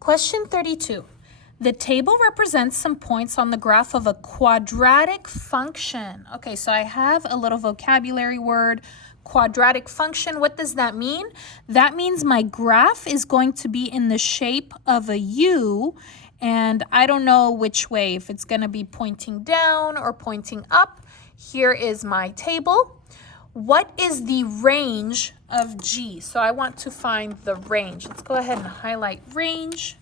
Question 32. The table represents some points on the graph of a quadratic function. Okay, so I have a little vocabulary word, quadratic function. What does that mean? That means my graph is going to be in the shape of a U, and I don't know which way, if it's going to be pointing down or pointing up. Here is my table. What is the range of G? So I want to find the range. Let's go ahead and highlight range.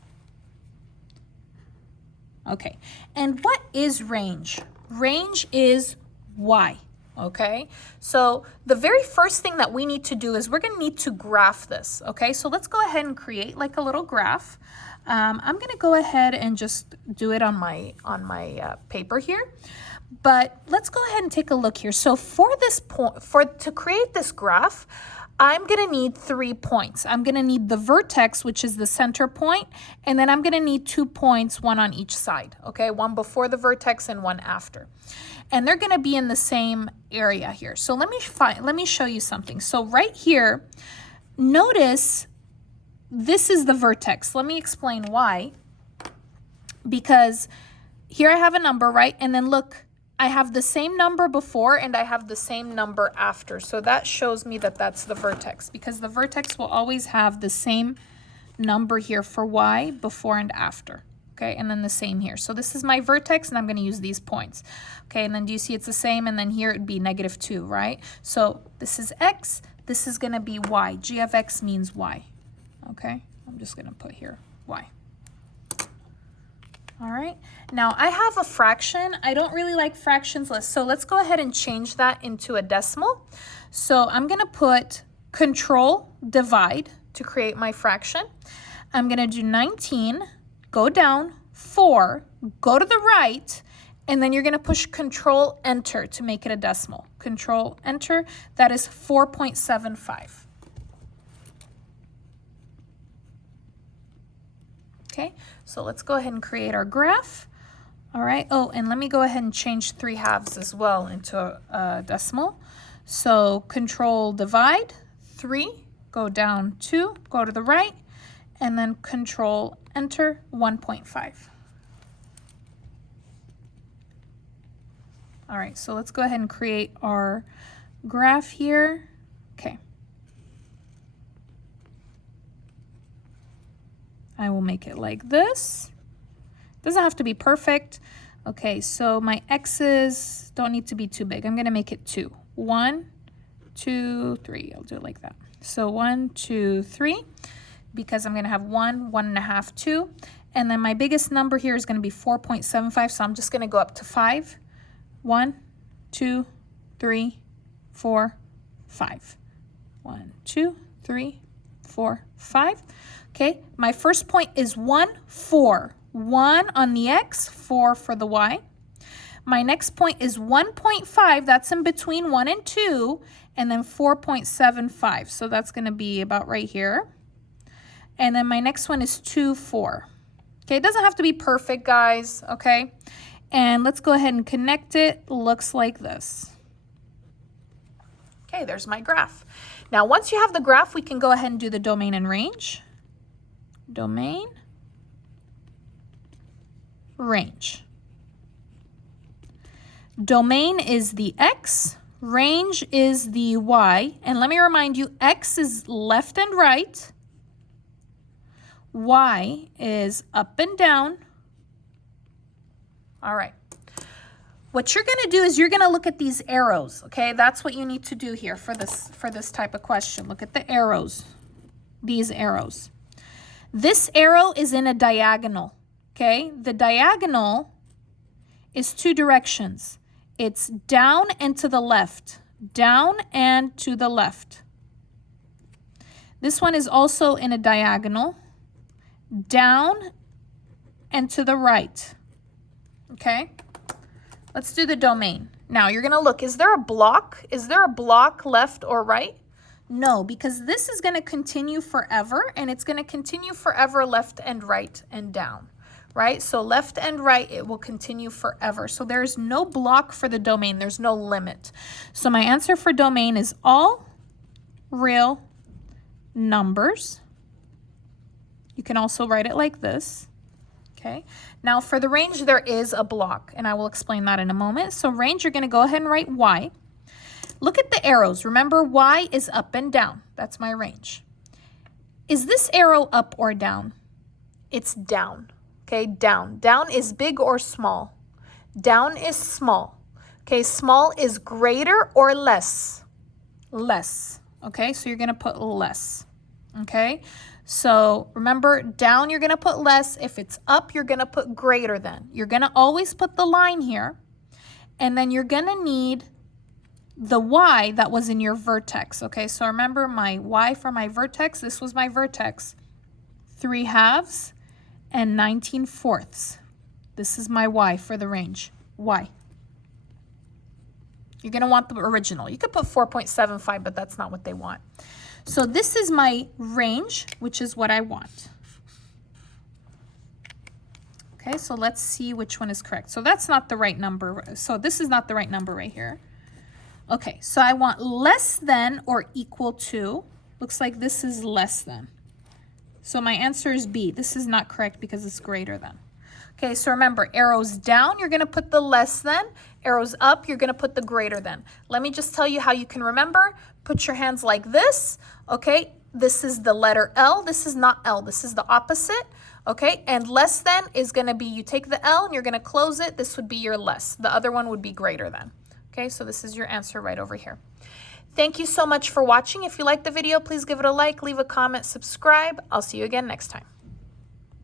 Okay, and what is range? Range is Y, okay? So the very first thing that we need to do is we're gonna need to graph this, okay? So let's go ahead and create like a little graph. I'm gonna go ahead and just do it on my paper here. But let's go ahead and take a look here. So for this point, to create this graph, I'm going to need 3 points. I'm going to need the vertex, which is the center point, and then I'm going to need 2 points, one on each side, okay? One before the vertex and one after. And they're going to be in the same area here. So let me show you something. So right here, notice this is the vertex. Let me explain why. Because here I have a number, right? And then look, I have the same number before and I have the same number after. So that shows me that that's the vertex, because the vertex will always have the same number here for Y before and after. Okay, and then the same here. So this is my vertex and I'm going to use these points. Okay, and then do you see it's the same? And then here it'd be -2, right? So this is X, this is going to be Y. G of X means Y. Okay, I'm just going to put here Y. All right, now I have a fraction. I don't really like fractions lists, so let's go ahead and change that into a decimal. So I'm gonna put control divide to create my fraction. I'm gonna do 19, go down, 4, go to the right, and then you're gonna push control enter to make it a decimal. Control enter, that is 4.75. Okay, so let's go ahead and create our graph. All right, oh, and let me go ahead and change 3/2 as well into a decimal. So control divide, 3, go down 2, go to the right, and then control enter, 1.5. All right, so let's go ahead and create our graph here. Okay. I will make it like this. Doesn't have to be perfect. Okay, so my x's don't need to be too big. I'm gonna make it 2. 1, 2, 3. I'll do it like that. So 1, 2, 3, because I'm gonna have 1, 1.5, 2. And then my biggest number here is gonna be 4.75, so I'm just gonna go up to 5. 1, 2, 3, 4, 5. 1, 2, 3, 4, 5. Okay, my first point is 1, 4. 1 on the X, 4 for the Y. My next point is 1.5. That's in between 1 and 2. And then 4.75. So that's going to be about right here. And then my next one is 2, 4. Okay, it doesn't have to be perfect, guys. Okay, and let's go ahead and connect it. Looks like this. Okay, there's my graph. Now, once you have the graph, we can go ahead and do the domain and range. Domain, range. Domain is the X, range is the Y, and let me remind you, X is left and right, Y is up and down. All right. What you're gonna do is you're gonna look at these arrows, okay? That's what you need to do here for this type of question. Look at the arrows, these arrows. This arrow is in a diagonal, okay? The diagonal is 2 directions. It's down and to the left, down and to the left. This one is also in a diagonal, down and to the right, okay? Let's do the domain. Now you're gonna look, is there a block? Is there a block left or right? No, because this is going to continue forever, and it's going to continue forever left and right and down, right? So left and right, it will continue forever. So there's no block for the domain. There's no limit. So my answer for domain is all real numbers You can also write it like this. Okay, now for the range, there is a block, and I will explain that in a moment. So range, you're going to go ahead and write y. Look at the arrows. Remember, y is up and down. That's my range. Is this arrow up or down? It's down. Okay, down. Down is big or small? Down is small. Okay, small is greater or less? Less. Okay, so you're going to put less. Okay, so remember, down you're going to put less. If it's up, you're going to put greater than. You're going to always put the line here, and then you're going to need the y that was in your vertex. Okay, so remember my y for my vertex, this was my vertex, 3/2 and 19/4. This is my y for the range, y. You're going to want the original. You could put 4.75, but that's not what they want. So this is my range, which is what I want. Okay, so let's see which one is correct. So that's not the right number. So this is not the right number right here. Okay, so I want less than or equal to. Looks like this is less than. So my answer is B. This is not correct because it's greater than. Okay, so remember, arrows down, you're going to put the less than. Arrows up, you're going to put the greater than. Let me just tell you how you can remember. Put your hands like this. Okay, this is the letter L. This is not L. This is the opposite. Okay, and less than is going to be, you take the L and you're going to close it. This would be your less. The other one would be greater than. Okay, so this is your answer right over here. Thank you so much for watching. If you liked the video, please give it a like, leave a comment, subscribe. I'll see you again next time.